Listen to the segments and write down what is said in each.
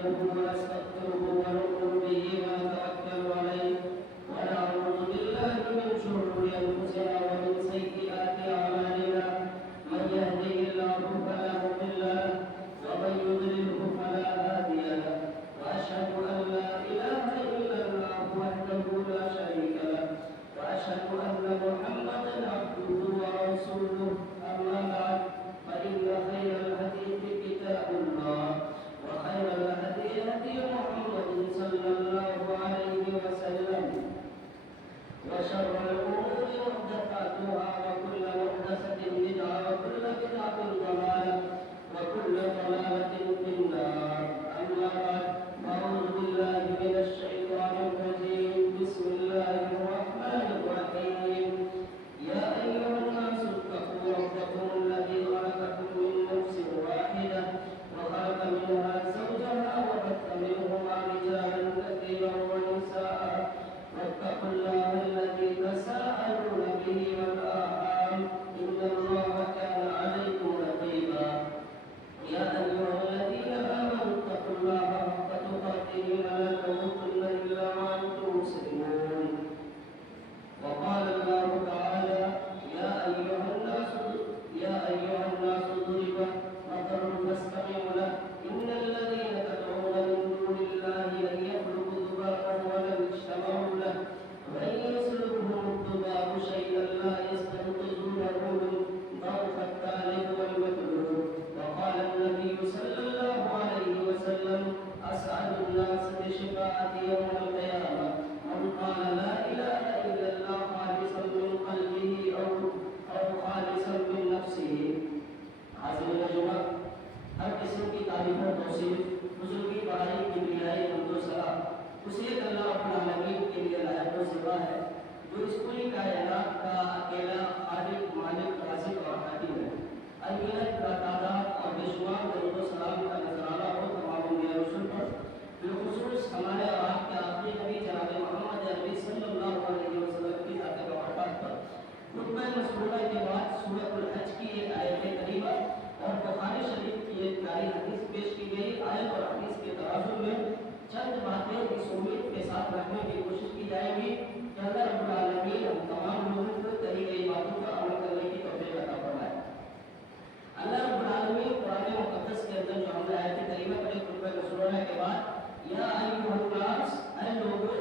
نستعينه ونستغفره ونؤمن به ونتوكل عليه ونعوذ بالله من شرور أنفسنا ومن سيئات أعمالنا من يهده الله فلا مضل له ومن يضلله فلا هادي له وأشهد أن لا إله إلا الله وحده لا شريك له وأشهد أن محمدا عبده ورسوله أما بعد فإن خير الحديث كتاب الله وخير الهدي هدي محمد صلى الله عليه وسلم وشر الأمور محدثاتها وكل محدثة بدعة وكل بدعة ضلالة وكل ضلالة في النار أما بعد أعوذ بالله من الشيطان الرجيم بسم الله الرحمن الرحيم يا أيها الناس اتقوا ربكم الذي خلقكم من نفس واحدة وخلق منها زوجها وبث منهما رجالا كثيرا ونساء واتقوا الله الذي تساءلون به والأرحام إن الله كان عليكم رقيبا يا أيها الذين آمنوا اتقوا الله حق تقاته ولا تموتن إلا وأنتم مسلمون وقال الله تعالى يا أيها الناس ضرب مثل فاستمعوا له إن الذين تدعون من دون الله لن يخلقوا ذبابا ولو اجتمعوا له وإن يسلبهم الذباب شيئا لا يستنقذونه منه ضعف الطالب والمطلوب وقال النبي صلى الله عليه وسلم أسعد الناس بشفاعة يوم القيامة من قال لا إله إلا الله خالصا من قلبه أو خالصا من نفسه حاضرین جمعہ ہر قسم کی تعریف و توصیف بزرگی بڑائی کبریائی حمد و ثنا اسی ایک اللہ رب العالمین کے لیے لائق و زیبا ہے جو اس پوری کائنات کا اکیلا خالق مالک رازق اور حاکم ہے انگنت کا تعداد اور بے شمار درود و سلام کا نذرانہ ہو تمام انبیاء رسول پر بالخصوص ہمارے اور آپ کے آخری نبی جناب محمد عربی صلی اللہ علیہ وسلم کی ذات بابرکات پر خطبہ مسعودہ کے بعد سورۃ الحج کی ایک آیت کریمہ اور بخاری شریف کی ایک پیاری حدیث پیش کی گئی آیت اور حدیث کے تناظر میں چند باتیں اس امید کے ساتھ رکھنے کی کوشش کی جائے گی کہ اللہ رب العالمین ہم تمام لوگوں کو کہی گئی باتوں پر عمل کرنے کی توفیق عطا فرمائے اللہ رب العالمین قرآن مقدس کے اندر جو ہم نے آیت کریمہ پڑھی خطبہ مسعودہ کے بعد یا ایھا الناس اے لوگوں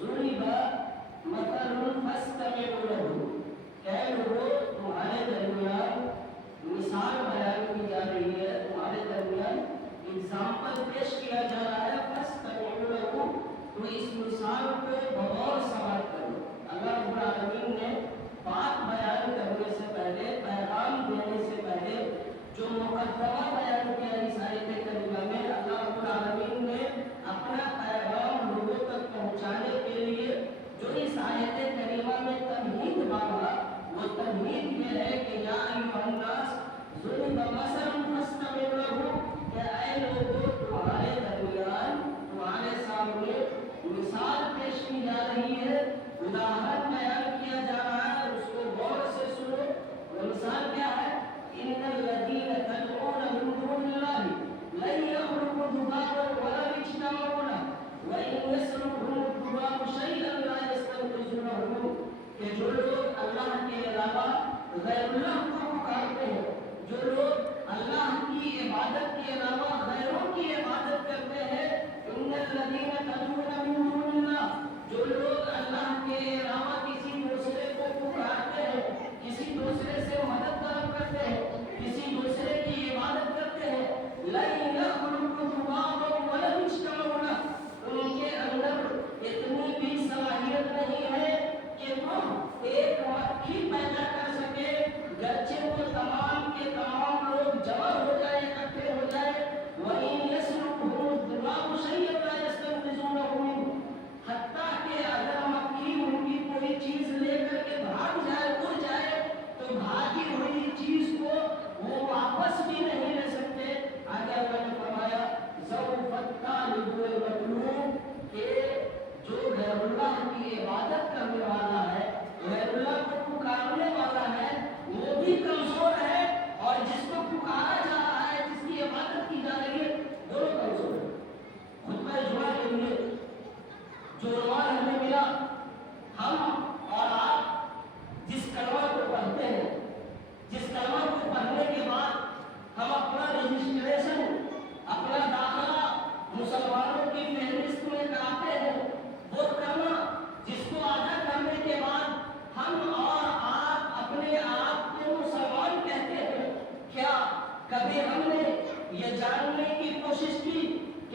ضرب مثل فاستمعوا له اے لوگوں تمہارے درمیان مثال بیان کی جا رہی ہے تمہارے درمیان اگزامپل پیش کیا جا رہا ہے فاستمعوا له تو اس مثال کو بغور سماعت کرو اللہ رب العالمین نے بات بیان کرنے سے پہلے پیغام دینے سے پہلے جو مقدمہ بیان کیا اس آیت کریمہ میں اللہ رب العالمین نے اپنا پیغام لوگوں تک پہنچانے کے لیے جو اس آیت کریمہ میں تمہید مانگا وہ تمہید یہ ہے کہ یا ایھا الناس ضرب مثل فاستمعوا له کہ اے لوگوں تمہارے درمیان تمہارے سامنے مثال پیش کی جا رہی ہے اداہرن بیان کیا جا رہا ہے اس کو غور سے سنو وہ مثال کیا ہے ان الذین تدعون من دون اللہ لن یخلقوا ذبابا ولو اجتمعوا له وإن يسلبهم الذباب شيئا لا يستنقذونه منه کہ جو لوگ اللہ کے علاوہ غیر اللہ کو پکارتے ہیں جو لوگ اللہ کی عبادت کے علاوہ غیروں کی عبادت کرتے ہیں ان الذین تدعون من دون اللہ جو لوگ اللہ کے علاوہ کسی دوسرے کو پکارتے ہیں کسی دوسرے سے مدد طلب کرتے ہیں کسی دوسرے کی عبادت کرتے ہیں لن یخلقوا ذبابا ولو اجتمعوا له ان کے اندر اتنی بھی صلاحیت نہیں ہے کہ وہ ایک مکھی پیدا کر سکے گرچہ وہ تمام کے تمام لوگ جمع ہو جائے اکٹھے ہو جائے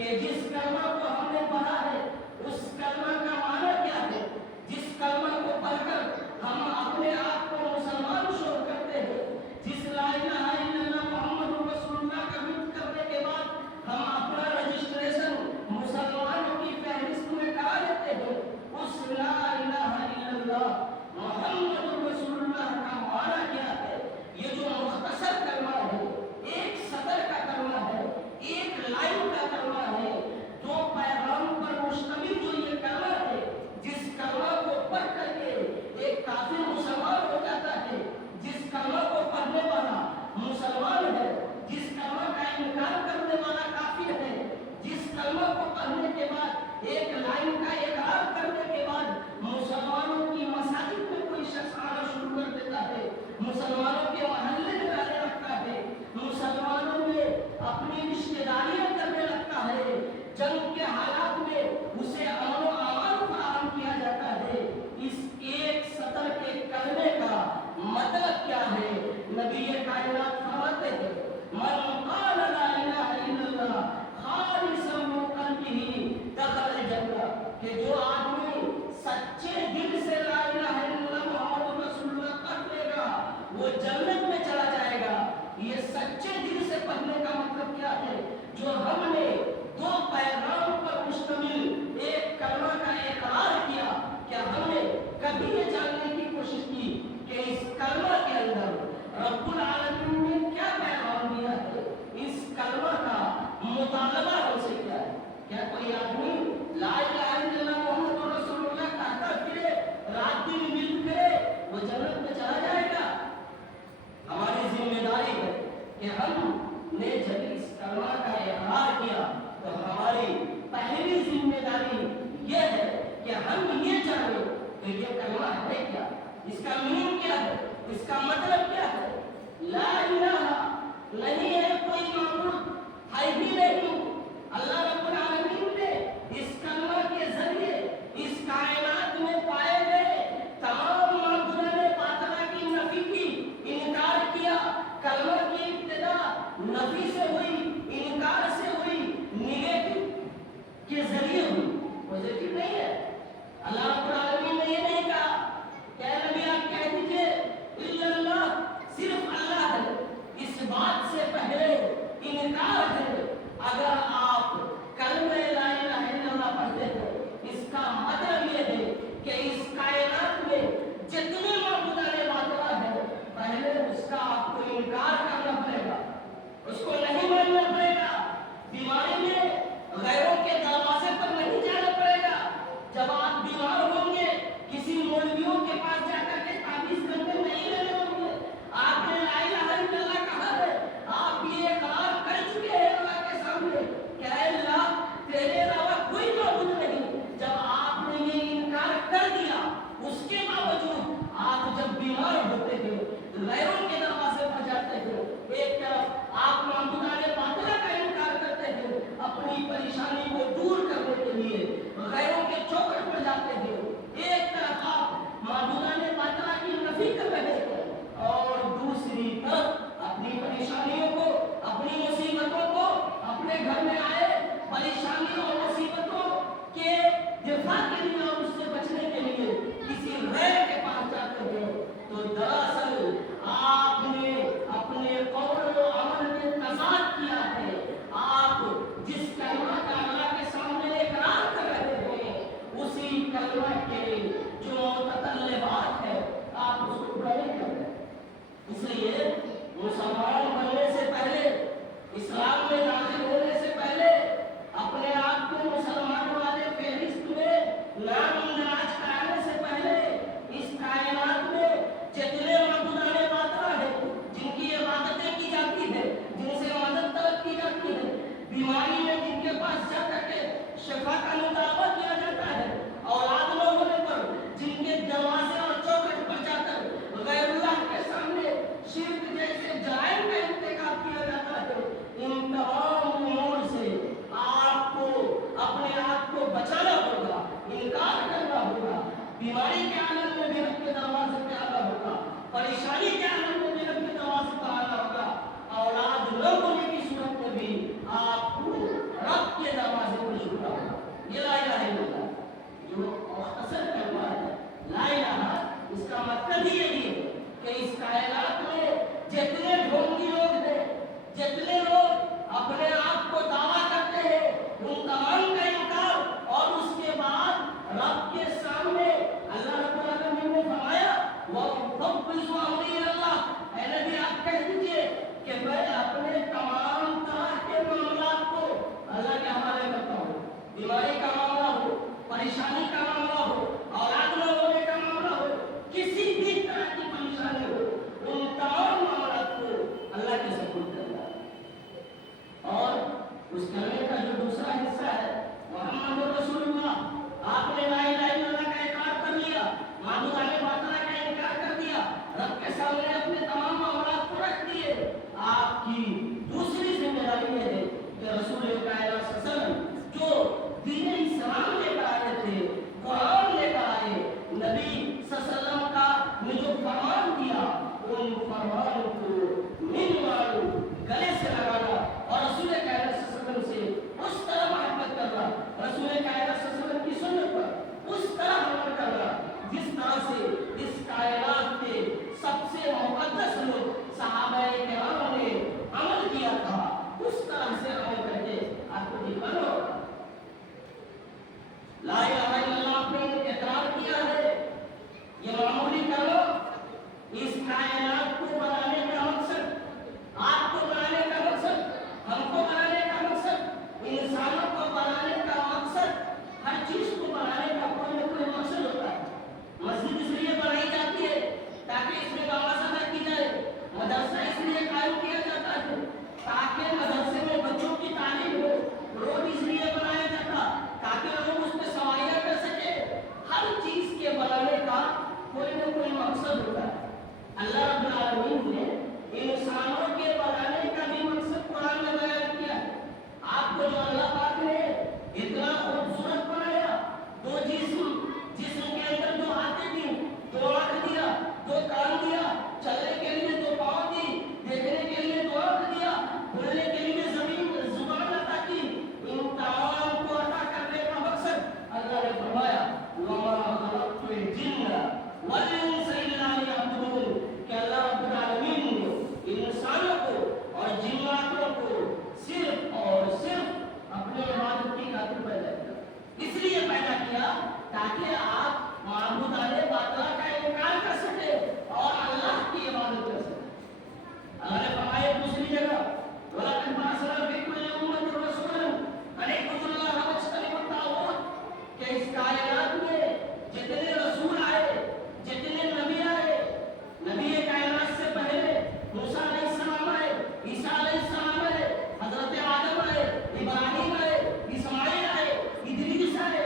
کہ جس کلمہ کو ہم نے پڑھا ہے اس کلمہ کا معنی کیا ہے، جس کلمہ کو پڑھ کر ہم اپنے آپ کو مسلمان شروع کرتے ہیں، جس لا الہ الا اللہ محمد رسول اللہ کا مت کرنے کے بعد ہم اپنا رجسٹریشن مسلمانوں کی فہرست میں کرا لیتے ہیں، اس لا الہ الا اللہ محمد رسول اللہ کا معنی کیا ہے؟ یہ جو مختصر کلمہ ہے، ایک سطر کا کلمہ ہے، ایک لائن کا کلمہ ہے، دو پیغام پر مشتمل جو یہ کلمہ ہے، جس کلمہ کو پڑھ کر کے ایک کافر مسلمان ہو جاتا ہے، جس کلمہ کو پڑھنے والا مسلمان ہے، جس کلمہ کا انکار کرنے والا کافر ہے، جس کلمہ کو پڑھنے کے بعد ایک لائن کا اقرار کرنے کے بعد مسلمانوں کی مساجد میں کوئی شخص آنا شروع کر دیتا ہے، مسلمانوں کے محلے میں آنے لگتا ہے، مسلمانوں میں اپنی رشتہ داریاں کرنے لگتا ہے، جنگ کے حالات میں اسے امن و امان فراہم کیا جاتا ہے، اس ایک سطر کے کلمے کا مطلب کیا ہے؟ نبی کائنات فرماتے ہیں من قال لا الہ الا اللہ خالصا من قلبہ دخل الجنہ، کہ جو آدمی سچے دل سے لا الہ الا اللہ محمد رسول اللہ پڑھ لے گا وہ جنت میں چلا جائے گا۔ یہ سچے دل سے پڑھنے کا مطلب کیا ہے؟ جو ہم نے دو پیغام پر مشتمل ایک کلمہ کا اقرار کیا، کیا ہم نے کبھی یہ جاننے کی کوشش کی کہ اس کلمہ کے اندر رب العالمین نے کیا پیغام دیا ہے؟ اس کلمہ کا مطالبہ ہم سے کیا ہے؟ کیا کوئی آدمی لا الہ الا اللہ محمد رسول اللہ کہتا پھرے، رات دن مل کرے، وہ جنت میں چلا جائے گا؟ ہماری ذمہ داری ہے کہ ہم نے جب اس کلمہ کا اقرار کیا تو ہماری پہلی ذمہ داری یہ ہے کہ ہم یہ جانیں کہ یہ کلمہ ہے کیا، اس کا میننگ کیا ہے، اس کا مطلب کیا ہے۔ لا الہ نہیں ہے کوئی معبود، ہے ہی نہیں، اللہ رب العالمین نے اس کلمہ کے ذریعے اس کائنات میں پائے گئے تمام معبودان باطلہ کی نفی کی، انکار کیا۔ کلمہ کی ابتدا نفی سے ہوئی، انکار سے ہوئی، نیگیٹو کے ذریعے ہوئی، پوزیٹو نہیں ہے۔ اللہ رب العالمین نے یہ نہیں کہا کہ اے نبی آپ کہہ دیجئے الا اللہ، صرف اللہ ہے، اس بات سے پہلے انکار ہے۔ اگر آپ کلمہ لا الہ الا اللہ پڑھتے ہیں، اس کا مطلب یہ ہے کہ اس کائنات میں جتنے معبودان باطلہ ہیں، پہلے اس کا آپ کو انکار کرنا پڑے گا، اس کو نہیں ماننا پڑے گا۔ بیماری میں غیروں کے دروازے پر نہیں جانا پڑے گا۔ جب آپ بیمار ہوں گے کسی مولویوں کے پاس جا کر کے تعویذ کرنے نہیں لینے ہوں گے۔ آپ نے لا الہ الا اللہ کہا ہے، آپ یہ اقرار کر چکے ہیں اللہ کے سامنے کہ اے اللہ تیرے علاوہ کوئی معبود نہیں۔ جب آپ نے یہ انکار کر دیا، اس کے باوجود آپ جب بیمار ہوتے ہیں، غیروں کے دروازے پر جاتے ہیں، ایک طرف آپ معبودان باطلہ کا انکار کرتے ہیں، اپنی پریشانی کو دور کرنے کے لیے غیروں کے چوکٹ پر جاتے ہیں، ایک طرف آپ معبودان باطلہ کی نفی کر رہے ہیں، اور دوسری طرف اپنی پریشانیوں کو، اپنی مصیبتوں کو، اپنے گھر میں آئے پریشانیوں اور مصیبتوں کے دفاع کے لیے اور اس سے بچنے کے لیے کسی غیر کے پاس جاتے ہیں، تو دراصل آپ نے اپنے قول و عمل میں تضاد کیا ہے۔ آپ جس کلمہ کا اللہ کے سامنے اقرار کر رہے ہیں، اسی کلمہ کے جو متطلبات ہے آپ اس کو پورا نہیں کر رہے۔ اس لیے مسلمان بننے سے پہلے، اسلام میں داخل ہونے سے پہلے، اپنے آپ کو مسلمان والے فہرست میں نام اندراج کرانے سے پہلے، اس کائنات میں جتنے معبودان باطلہ ہیں جن کی عبادتیں کی جاتی ہیں، جن سے مدد طلب کی جاتی ہے، بیماری میں جن کے پاس جا کر کے شفا کا مطالبہ کیا جاتا ہے، اولاد نہ ہونے پر جن کے دروازے اور چوکٹ پر جا کر غیر اللہ کے سامنے شرک جیسے جرائم کا ارتکاب کیا جاتا ہے، ان تمام امور سے آپ کو اپنے آپ کو بچانا ہوگا، انکار کرنا ہوگا۔ بیماری کے عالم میں بھی رب کے دروازے پہ آنا ہوگا، پریشانی کے عالم میں بھی رب کے دروازے پہ آنا ہوگا، اولاد نہ ہونے کی صورت میں بھی آپ کو رب کے دروازے اس کلمے کا جو دوسرا حصہ ہے محمد رسول اللہ، آپ نے لا الہ الا اللہ کا اقرار کر لیا، معبود باطل کا انکار کر دیا، رب کے سامنے اپنے تمام معاملات کو رکھ دیے، آپ کی دوسری ذمہ داری یہ ہے کہ رسول کائنات صلی اللہ علیہ وسلم جو دین اسلام لے کر آئے تھے، قرآن لے کر آئے، نبی صلی اللہ علیہ وسلم کا نے جو فرمان دیا، ان فرمانوں کو من مانو گلے سے لگانا اور رسول کائنات صلی اللہ علیہ وسلم سے اس طرح محبت کرنا، رسول کائنات صلی اللہ علیہ وسلم کی سنت پر اس طرح عمل کرنا جس طرح سے اس کائنات کے سب سے مقدس لوگ صحابہ کرام نے عمل کیا تھا، اس طرح سے عمل کر کے آپ کو دکھانا ہوگا۔ لا الہ الا اللہ آپ نے اقرار کیا ہے، یہ معمولی کرو، اس کائنات کو بنانے کا مقصد، آپ کو بنانے کا مقصد، ہم کو بنانے کا مقصد، انسانوں کو بنانے کا مقصد، ہر چیز کو بنانے کا کوئی نہ کوئی مقصد ہوتا ہے۔ مسجد اس لیے بنائی جاتی ہے تاکہ اس میں نماز ادا کی جائے، مدرسہ اس لیے قائم کیا جاتا ہے تاکہ مدرسے میں بچوں کی تعلیم ہو، روڈ اس لیے بنایا جاتا تاکہ لوگ اس پہ سواریاں کر سکے، ہر چیز کے بنانے کا کوئی نہ کوئی مقصد ہوتا ہے۔ اللہ رب العالمین نے انسانوں کے بنانے کا بھی مقصد قرآن میں بیان کیا ہے۔ آپ کو جو اللہ پاک نے اتنا خوبصورت بنایا، دو جسم کے اندر دو آنکھیں تھیں، دو آنکھ دیا، دو کان دیا، چلنے کے لیے دو پاؤں دی، دیکھنے کے لیے دو آنکھ دیا، بولنے کے لیے زبان عطا کی، ان تمام کو عطا کرنے کا مقصد اللہ نے فرمایا وَمَا خَلَقْتُ الْجِنَّ وَالْإِنسَ إِلَّا لِيَعْبُدُونِ، کہ اللہ رب العالمین نے انسانوں کو اور جناتوں کو صرف اور صرف اپنے عبادت کی خاطر پیدا کیا، اس لیے پیدا کیا تاکہ آپ معبود باطل کا انکار کر سکے اور اللہ کی عبادت کر سکے۔ اللہ نے فرمایا دوسری جگہ وَلَقَدْ بَعَثْنَا فِي كُلِّ أُمَّةٍ رَسُولًا أَنِ اعْبُدُوا اللَّهَ وَاجْتَنِبُوا الطَّاغُوتَ، کہ اس کائنات میں جتنے رسول آئے، جتنے نبی آئے، نبی کائنات سے پہلے موسیٰ علیہ السلام آئے، عیسیٰ علیہ السلام آئے، حضرت آدم آئے، ابراہیم آئے، اسماعیل آئے، ادریس آئے،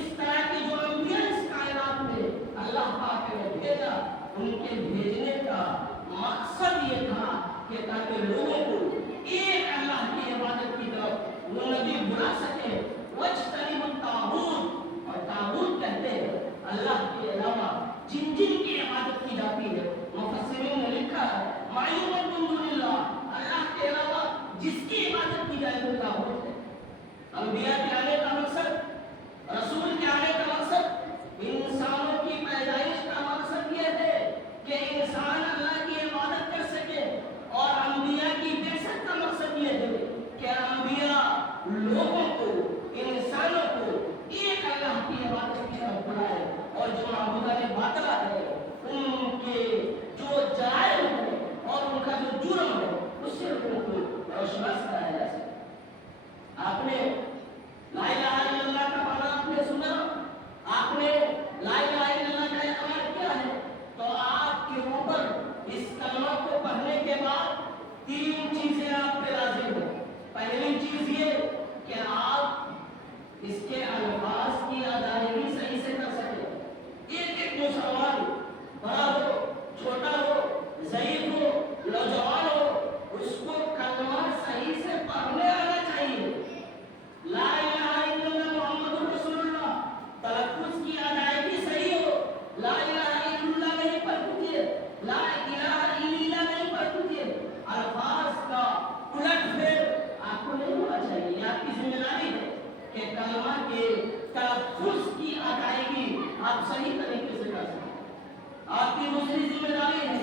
اس طرح کے جو انبیاء اس کائنات میں اللہ پاک نے بھیجا، ان کے بھیجنے کا مقصد یہ تھا کہ تاکہ لوگوں کو ایک اللہ کی عبادت کی طرف وہ نبی بلا سکے۔ وَاجْتَنِبُوا الطَّاغُوتَ، اور طاغوت کہتے ہیں اللہ کے علاوہ جن کی عبادت کی جاتی ہے، مفسرین نے لکھا ہے مَعْلُومٌ مِّن دُونِ اللَّهِ، اللہ کے علاوہ جس کی عبادت کی جائے وہ طاغوت ہے۔ انبیاء کے آنے کا مقصد، رسول کے آنے کا مقصد، انسانوں کی پیدائش کا مقصد یہ ہے کہ انسان اللہ کی عبادت کر سکے، اور انبیاء کی بعثت کا مقصد یہ ہے کہ انبیاء لوگوں کو، انسانوں کو ایک اللہ کی عبادت کی طرف بلائے، اور جو معبودان باطل ہے ان کے جو جرائم ہے اور ان کا جو جرم ہے اس سے ان کو روشناس کرایا جا سکے۔ آپ نے لا الہ الا اللہ کا معنی آپ نے سنا، آپ نے لا الہ الا اللہ کا اقرار کیا ہے، تو آپ کے اوپر اس کلمہ کو پڑھنے کے بعد تین چیزیں آپ پہ لازم ہیں۔ پہلی چیز یہ کہ آپ اس کے الفاظ کی ادائیگی صحیح سے کر سکیں۔ ایک مسلمان بڑا ہو، چھوٹا ہو، ضعیف ہو، نوجوان ہو، اس کو کلمہ صحیح سے پڑھنے آنا چاہیے۔ لا الہ الا اللہ محمد رسول اللہ، تلفظ کی ادائیگی صحیح ہو، لا الہ الا اللہ نہیں پڑھتے، لا الہ الا اللہ نہیں پڑھتے، الفاظ کا الٹ پھیر آپ کو نہیں ہونا چاہیے۔ یہ آپ کی ذمہ داری ہے کہ کلمہ کے تلفظ کی ادائیگی آپ صحیح طریقے سے کر سکیں۔ آپ کی دوسری ذمہ داری ہے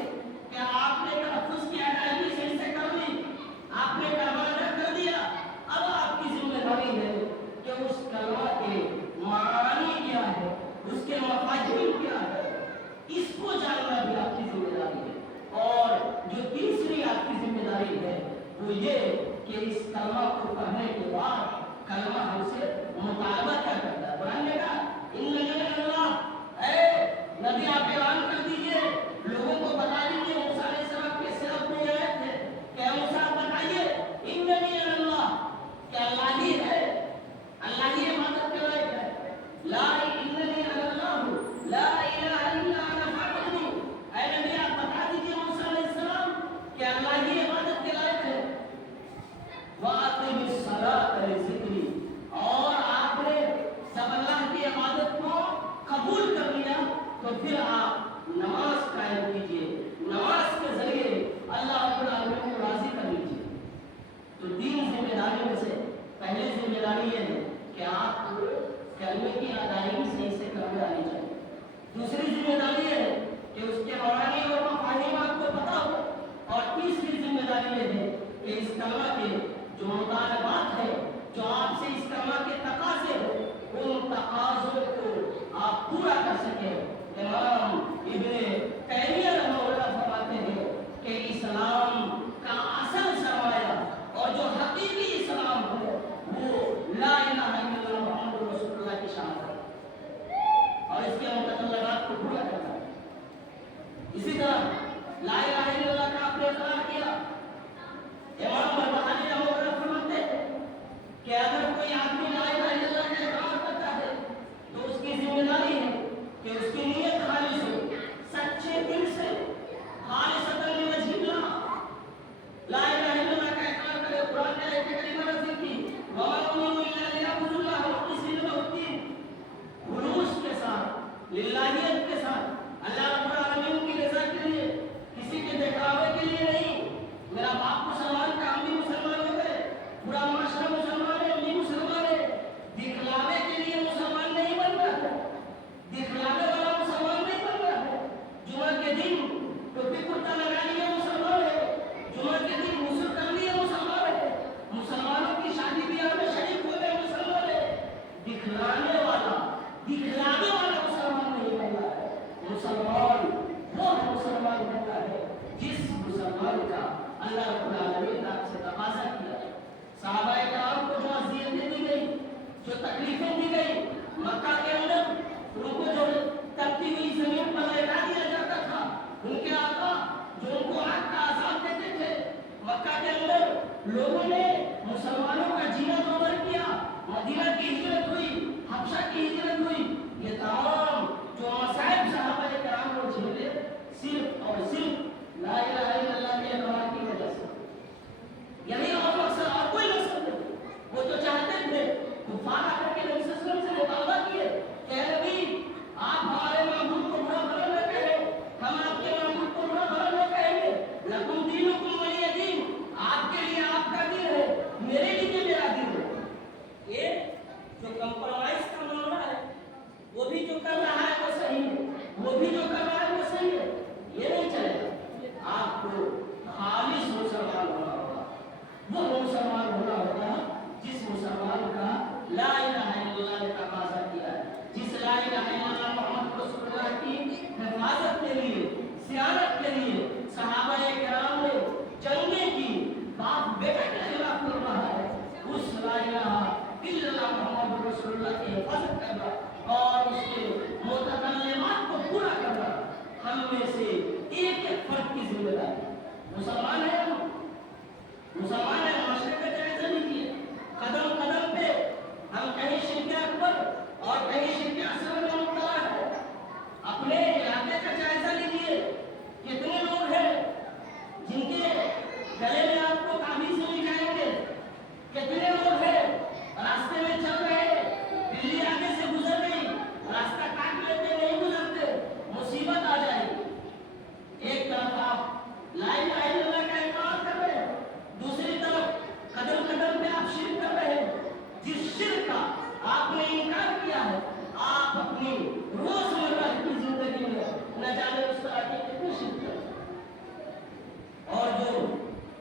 کہ آپ نے تلفظ کی ادائیگی صحیح سے کر لی، آپ نے کلمہ ادا کر دیا، اب آپ کی ذمہ داری ہے کہ اس کلمہ کے معانی کیا ہے، اس کے مفاہیم کیا ہے، اس کو جاننا بھی آپ کی ذمہ داری ہے۔ اور جو تیسری آپ کی ذمہ داری ہے وہ یہ کہ اس کلمہ کو پڑھنے کے بعد کلمہ ہم سے مطالبہ کیا کرتا ہے۔ قرآن نے کہا ان اللہ، اے نبی آپ اعلان کر دیجئے، لوگوں کو بتا دیجئے، موسیٰ علیہ السلام کے سر اپنے آئے تھے کہ موسیٰ بتائیے ان اللہ، کہ اللہ کہ آپ کو کلمے کی ادائیگی صحیح سے کرنے آنی چاہیے۔ دوسری ذمہ داری ہے کہ اس کے معانی اور مفاہیم آپ کو پتا ہو، اور تیسری ذمہ داری یہ ہے کہ اس کلمہ کے جو مطالبات ہیں، جو آپ سے اس کلمہ کے تقاضے ہیں، ان تقاضوں کو آپ پورا کر سکیں۔ امام ابن تیمیہ رحمہ اللہ فرماتے ہیں کہ اسلام کا اصل سرمایہ اور جو حقیقی اسلام ہے وہ لا الہ الا اللہ محمد رسول اللہ کی شہادت اور اس کے متطلبات کو پورا کرنا ہے۔ اسی طرح لا الہ الا اللہ کا آپ نے اقرار کیا۔ امام بخاری رحمہ اللہ فرماتے ہیں کہ اگر کوئی آدمی لا الہ الا اللہ کا اقرار کرتا ہے تو اس کی ذمہ داری ہے کہ اس کی نیت خالص ہو، سچے دل سے، خالصۃ لوجہ اللہ لا الہ الا اللہ کا اقرار کرے۔ قرآن میں ایک کلمہ نازل کی، وَمَا أُمِرُوا إِلَّا لِيَعْبُدُوا اللَّهَ مُخْلِصِينَ لَهُ الدِّينَ، خلوص کے ساتھ، للہیت کے ساتھ، اللہ رب العالمین کی رضا کے لیے، کسی کے دکھاوے کے لیے نہیں۔ میرا باپ مسلمان کا، ہم بھی مسلمان ہو گئے، پورا معاشرہ مسلمان ہے، ہم بھی مسلمان ہے، دکھلاوے کے لیے مسلمان نہیں بن رہا ہے، دکھلاوے والا مسلمان نہیں بن رہا ہے۔ جمعہ کے دن ٹوپی کرتا لگا لیے مسلمان ہے، جمعہ کے دن غسل کر لیے مسلمان ہے، مسلمانوں کی شادی بیاہ میں شریک ہو گئے مسلمان ہے، دکھلانے والا، دکھلانے والا مسلمان نہیں بن رہا ہے۔ مسلمان وہ مسلمان بنتا ہے جس مسلمان کا اللہ رب العالمین نے آپ سے تقاضا کیا۔ صحابہ کرام کو جو اذیتیں دی گئی، جو تکلیفیں دی گئی، مکہ کے اندر ان کو جو تپتی ہوئی زمین پر لٹا دیا جاتا تھا، ان کے آقا جو ان کو آگ کا عذاب دیتے تھے، مکہ کے اندر لوگوں نے مسلمانوں کا جینا دوبر کیا، مدینہ کی ہجرت ہوئی، حبشہ کی ہجرت ہوئی، یہ تمام جو مصائب صحابہ کرام کو جھیلے صرف اور صرف لا الہ الا اللہ کے اقرار کی وجہ سے۔ یہی اور مقصد، اور کوئی مقصد نہیں۔ وہ تو چاہتے تھے کفار آ کر کے نبی صلی اللہ علیہ وسلم سے مطالبہ کیے کہ اے نبی آپ ہمارے معبود کو برا بھلا نہ کہیں، ہم آپ کے معبود کو برا بھلا نہ کہیں گے، لکم دینکم ولی دین، آپ کے لیے آپ کا دین ہے، میرے لیے میرا دین ہے۔ یہ جو کمپرومائز کا معاملہ ہے، وہ بھی جو کر رہا ہے وہ صحیح ہے، وہ بھی جو کر رہا ہے وہ صحیح ہے، یہ نہیں چلے گا۔ آپ کو خالص مسلمان ہونا ہوگا، وہ مسلمان ہونا ہوگا جس مسلمان کا لا الہ الا اللہ نے تقاضا کیا ہے، جس لا الہ الا اللہ محمد رسول اللہ کی حفاظت کے لیے، سیادت کے لیے صحابہ کرام نے جنگیں کی، باپ بیٹے کے خلاف لڑ رہا ہے، اس لا الہ الا اللہ محمد رسول اللہ کی حفاظت کرنا اور اس کے متطلبات کو پورا کرنا ہم میں سے ایک ایک فرد کی ذمہ داری۔ مسلمان ہے ہم، مسلمان ہے، معاشرے کا جائزہ لیجیے، قدم قدم پہ ہم کہیں شرک اکبر اور کہیں شرک اصغر میں مبتلا ہے۔ اپنے علاقے کا جائزہ لیجیے، کتنے لوگ ہیں جن کے گلے میں آپ کو تعویذ مل جائیں گے، کتنے لوگ ہیں راستے میں چل رہے ہیں، بلی آگے سے گزر گئی، راستہ کاٹ لیتے نہیں گزرتے، مصیبت آ جائے گی۔ ایک طرف آپ لا الہ الا اللہ کا اقرار کر رہے ہیں، دوسری طرف قدم قدم پہ آپ شرک کر رہے ہیں۔ جس شرک کا آپ نے انکار کیا ہے، آپ اپنی روزمرہ کی زندگی میں نہ جانے اس طرح کے کتنے شرک کرتے ہیں۔ اور جو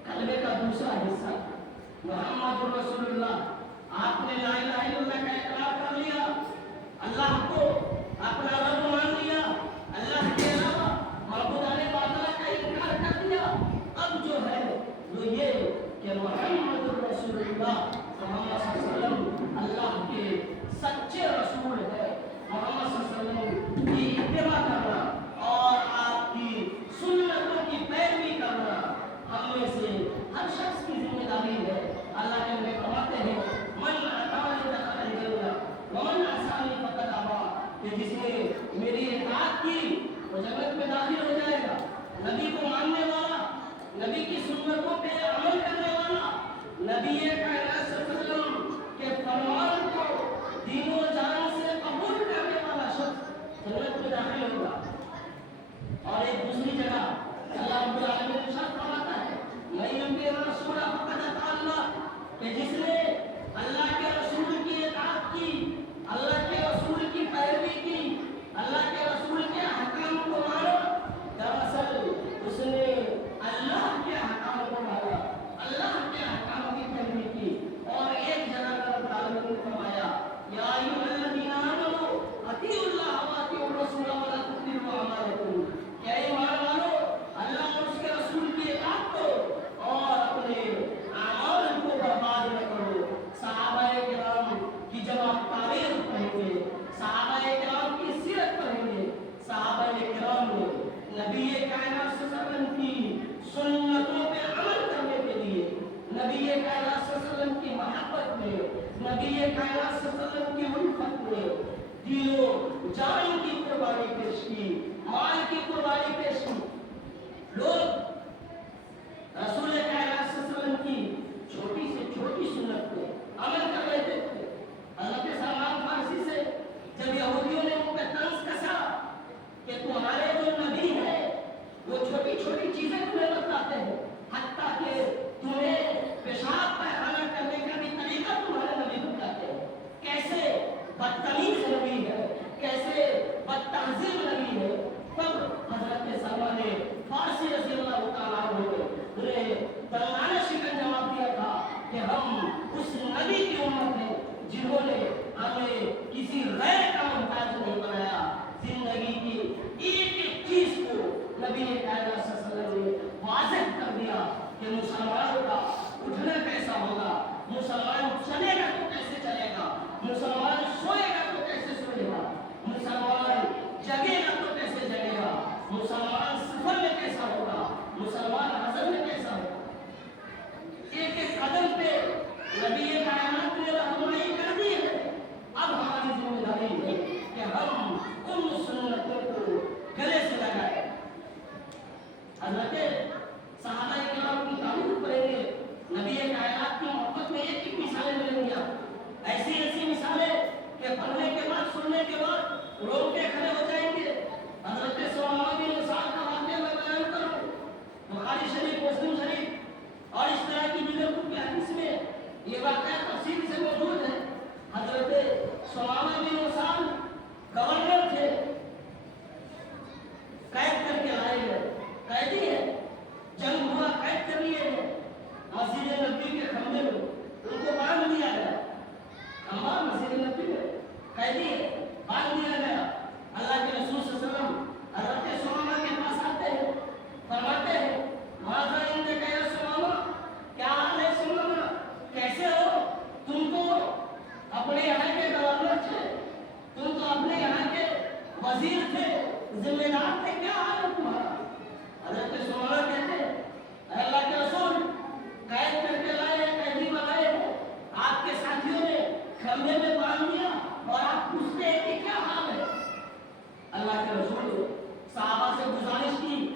کلمے کا دوسرا حصہ محمد رسول اللہ، آپ نے لا الہ الا اللہ کا اقرار کر لیا، اللہ کو اپنا رب مان لیا، اللہ کے علاوہ معبودان باطل کا انکار کر دیا، اب جو ہے وہ یہ کہ محمد رسول اللہ محمد صلی اللہ علیہ وسلم اللہ کے سچے رسول ہے، محمد صلی اللہ علیہ وسلم کی اتباع کرنا اور آپ کی سنتوں کی پیروی کرنا ہم میں سے ہر شخص کی ذمہ داری ہے۔ اللہ کے نبی فرماتے ہیں من اطاعنی دخل الجنہ ومن عصانی فقد ابی، کہ جس نے میری اطاعت کی وہ جنت میں داخل ہو جائے گا۔ نبی کو ماننے والا، نبی کی سنتوں پہ عمل کرنے والا، نبی کائنات صلی اللہ علیہ وسلم کے فرمان کو دین و جان سے قبول کرنے والا شخص جنت میں داخل ہوگا۔ اور ایک دوسری جگہ اللہ رب العالمین ارشاد فرماتا ہے من یطیع الرسول فقد اطاع اللہ، کہ جس نے اللہ کے رسول کی اطاعت کی یا ایھا الذین آمنوا اطیعوا اللہ و اطیعوا الرسول ولا تبطلوا اعمالکم، کہ ایمان والو اللہ اور اس کے رسول کی اطاعت کرو اور اپنے اعمال کو برباد نہ کرو۔ صحابہ کرام کی جب آپ تاریخ پڑھیں گے، صحابہ کرام کی سیرت پڑھیں گے، صحابہ کرام نے نبی کائنات صلی اللہ علیہ وسلم کی سنتوں پہ عمل کرنے کے لیے، نبی کائنات صلی اللہ علیہ وسلم کی محبت میں، نبی کائنات صلی اللہ علیہ وسلم کی الفت میں دل و جان کی قربانی پیش کی، مال کی قربانی پیش کی۔ لوگ رسول کائنات صلی اللہ علیہ وسلم کی چھوٹی سے چھوٹی سنت پہ عمل کر رہے تھے۔ حضرت سلمان فارسی سے جب یہودیوں نے ان پہ طنز کسا کہ تمہارے جو نبی ہیں وہ چھوٹی چھوٹی چیزیں تمہیں بتلاتے ہیں، حتیٰ کہ تمہیں پیشاب پیخانہ کرنے کا بھی طریقہ تمہارے نبی بتلاتے ہیں، کیسے بدتمیز نبی ہے، کیسے بدتہذیب نبی ہے۔ تب حضرت سلمان فارسی رضی اللہ تعالیٰ عنہ انہیں دلانہ شکن جواب دیا تھا کہ ہم اس نبی کی امت ہیں جنہوں نے ہمیں کسی غیر کا محتاج نہیں بنایا۔ زندگی کی ایک ایک چیز کو نبی کائنات صلی اللہ علیہ وسلم نے واضح کر دیا کہ مسلمان کا اٹھنا کیسا ہوگا، مسلمان چلے گا تو کیسے چلے گا، مسلمان سوئے گا تو کیسے سوئے گا، مسلمان جگے گا تو کیسے جگے گا، مسلمان سفر میں کیسا ہوگا، مسلمان حضر میں کیسا ہوگا۔ ایک ایک قدم پہ نبی کائنات نے رہنمائی کر دی ہے۔ اب ہماری ذمہ داری ہے کہ ہم ان سنتوں کو گلے سے لگائیں۔ حضرت صحابہ کرام کی تاریخ پڑھیں گے، نبی کائنات کی محبت میں ایک ایک مثالیں ملیں گی، ایسی ایسی مثالیں کہ پڑھنے کے بعد سننے کے بعد رو کے کھڑے ہو جائیں گے۔ حضرت ثمامہ بن اسعد کا واقعہ میں بیان کروں، بخاری شریف، مسلم شریف اور اس طرح کی دیگر کتب حدیث میں یہ واقعہ تفصیل سے موجود ہے۔ حضرت ثمامہ بن اسعد گورنر تھے، قید کر کے لائے گئے، قیدی ہے، جنگ ہوا، قید کر لیے گئے، مسجد نبوی کے کھمبے میں ان کو باندھ دیا گیا، کھمبا مسجد نبوی میں قیدی ہے، باندھ دیا گیا۔ اللہ کے رسول صلی اللہ علیہ وسلم حضرت ثمامہ کے پاس آتے ہیں، فرماتے ہیں ماذا عندک یا ثمامہ، کیا حال ہے ثمامہ، کیسے ہو؟ تم تو اپنے یہاں کے گورنر تھے، تم تو اپنے یہاں کے وزیر تھے، ذمہ دار تھے، کیا حال ہے تمہارا؟ حضرت ثمامہ کہتے ہیں اے اللہ کے رسول، قید کر کے لائے ہیں، قیدی بنائے ہیں، آپ کے ساتھیوں نے کھمبے میں باندھ دیا اور آپ پوچھتے ہیں کہ کیا حال ہے؟ اللہ کے رسول نے صحابہ سے گزارش کی،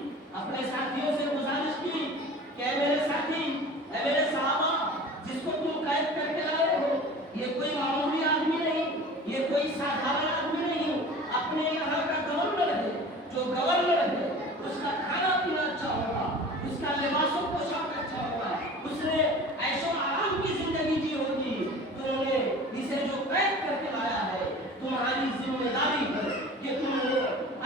اپنے ساتھیوں سے گزارش کی کہ اے میرے ساتھی، اے میرے صحابہ، جس کو تم قید کر کے لائے ہو یہ کوئی معمولی آدمی نہیں، یہ کوئی سادھارن آدمی نہیں، اپنے یہاں کا گورنر ہے۔ جو گورنر ہے اس کا کھانا پینا اچھا ہوگا، اس کا لباس و پوشاک اچھا ہوگا، اس نے عیش و آرام کی زندگی جی ہوگی۔ تم نے اسے جو قید کر کے لایا ہے، تمہاری ذمہ داری ہے کہ تم نے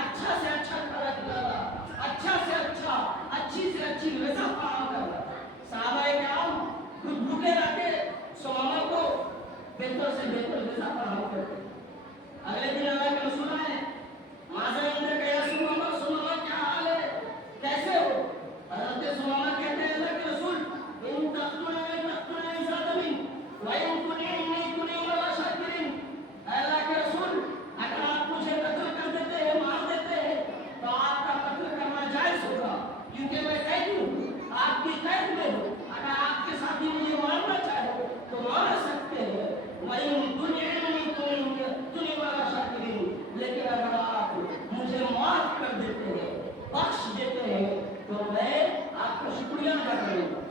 اچھا سے اچھا کھانا کھلانا، اچھا سے اچھا، اچھی سے اچھی غذا فراہم کرنا۔ صحابہ کرام خود بھوکے رہتے، ثمامہ کو بہتر سے بہتر غذا فراہم کرتے۔ اگلے دن اللہ کے رسول آئے، ماذا عندک یا ثمامہ، ثمامہ کیا حال ہے، کیسے ہو؟ حضرت ثمامہ کہتے ہیں اللہ کے رسول ان تقتلنی تقتلنی ذاتمی وان تنعمنی تنعم علی شاکرین۔ اے اللہ کے رسول، اگر آپ مجھے قتل کر دیتے ہیں، مار دیتے ہیں تو آپ کا قتل کرنا جائز ہوگا، کیونکہ میں قیدی ہوں، آپ کی قید میں ہوں۔ اگر آپ کے ساتھی مجھے مارنا چاہے تو مار سکتے ہیں، وان تنعمنی تنعم علی شاکرین، لیکن اگر آپ مجھے معاف کر دیتے ہیں، بخش دیتے ہیں تو میں آپ کا شکریہ ادا کروں گا۔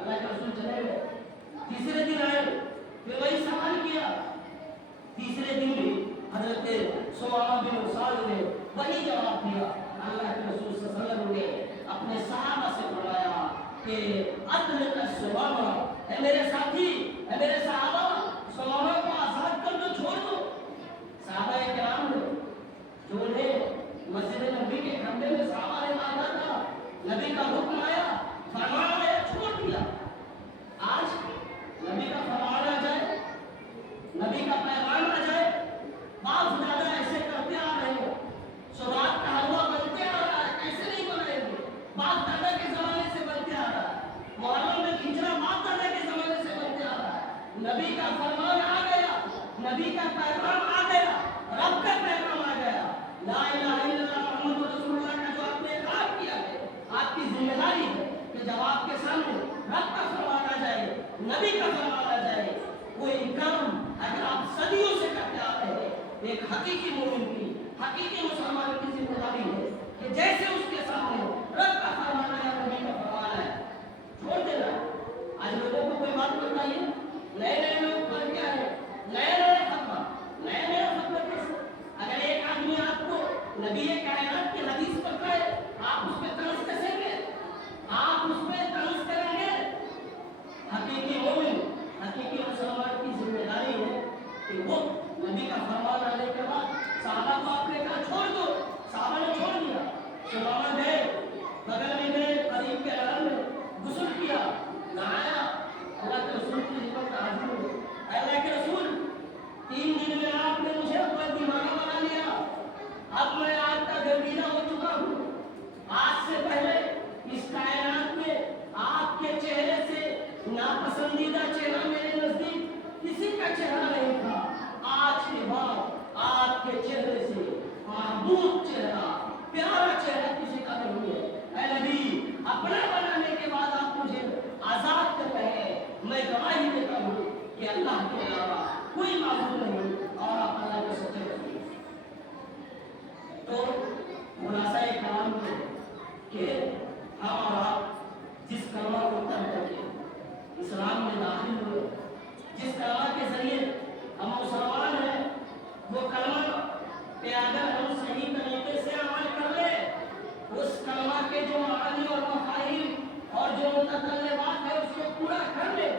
اللہ کے رسول چلے گئے، تیسرے دن آئے، پھر وہی سوال کیا، تیسرے دن بھی حضرت ثمامہ بن اسعد نے وہی جواب دیا۔ اللہ کے رسول صلی اللہ علیہ وسلم نے اپنے صحابہ سے فرمایا کہ اطلق ثمامہ، اے میرے ساتھی، اے میرے صحابہ، ثمامہ کو آزاد کر دو، چھوڑ دو۔ صحابہ کرام نے جو انہیں مسجد نبی کے کھمبے میں صحابہ نے باندھا تھا، نبی کا حکم آیا، فرمان آیا، چھوڑ دیا۔ آج نبی کا فرمان آ جائے، نبی کا پیغام نبی کا فرمان آ گیا، نبی کا پیغام آ گیا، رب کا پیغام آ گیا۔ لا الہ الا اللہ محمد رسول اللہ کا جو آپ نے اقرار کیا ہے، آپ کی ذمہ داری ہے کہ جب آپ کے سامنے رب کا فرمان آ جائے، نبی کا فرمان آ جائے، کوئی کام اگر آپ صدیوں سے کرتے آ رہے ہیں، ایک حقیقی مومن کی، حقیقی مسلمان کی ذمہ داری ہے کہ جیسے اس کے سامنے رب کا فرمان آیا، نبی کا فرمان آیا، چھوڑ دینا۔ آج لوگوں کو کوئی بات بتائیے، نئے لوگ پر کیا ہے، نئے فتویٰ، نئے فتویٰ کیسے؟ اگر ایک آدمی آپ کو نبی کائنات کی حدیث بتائے، آپ اس پہ طنز کسیں گے؟ آپ اس پہ طنز کریں گے؟ حقیقی مومن، حقیقی مسلمان کی ذمہ داری ہے کہ وہ نبی کا فرمان آنے کے بعد صحابہ کو آپ نے کہا چھوڑ دو، صحابہ نے چھوڑ دیا، صحابہ گئے، بغل میں گئے، قریب کے نہر میں غسل کیا، نہایا، اللہ کے رسول کی خدمت میں حاضر ہوئے۔ اے اللہ کے رسول، 3 دن میں آپ نے مجھے اپنا دیوانہ بنا لیا، اب میں آپ کا گرویدہ ہو چکا ہوں۔ آج سے پہلے اس کائنات میں آپ کے چہرے سے ناپسندیدہ چہرہ میرے نزدیک کسی کا چہرہ نہیں تھا، آج کے بعد آپ کے چہرے سے محبوب چہرہ، پیارا چہرہ کسی کا نہیں ہے۔ اے نبی، اپنا بنانے کے بعد آپ مجھے آزاد کر رہے ہیں، میں گواہی دیتا ہوں کہ اللہ کے علاوہ کوئی معبود نہیں اور آپ اللہ کے سچے نبی ہیں۔ تو خلاصہ کلام ہے کہ ہم اور آپ جس کلمہ کو پڑھ کر کے اسلام میں داخل ہوئے، جس کلمہ کے ذریعے ہم مسلمان ہیں، وہ کلمہ پہ اگر ہم صحیح طریقے سے عمل کر لیں، اس کلمہ کے جو معانی اور مفاہیم اور جو متطلبات ہے اس کو پورا کر لیں،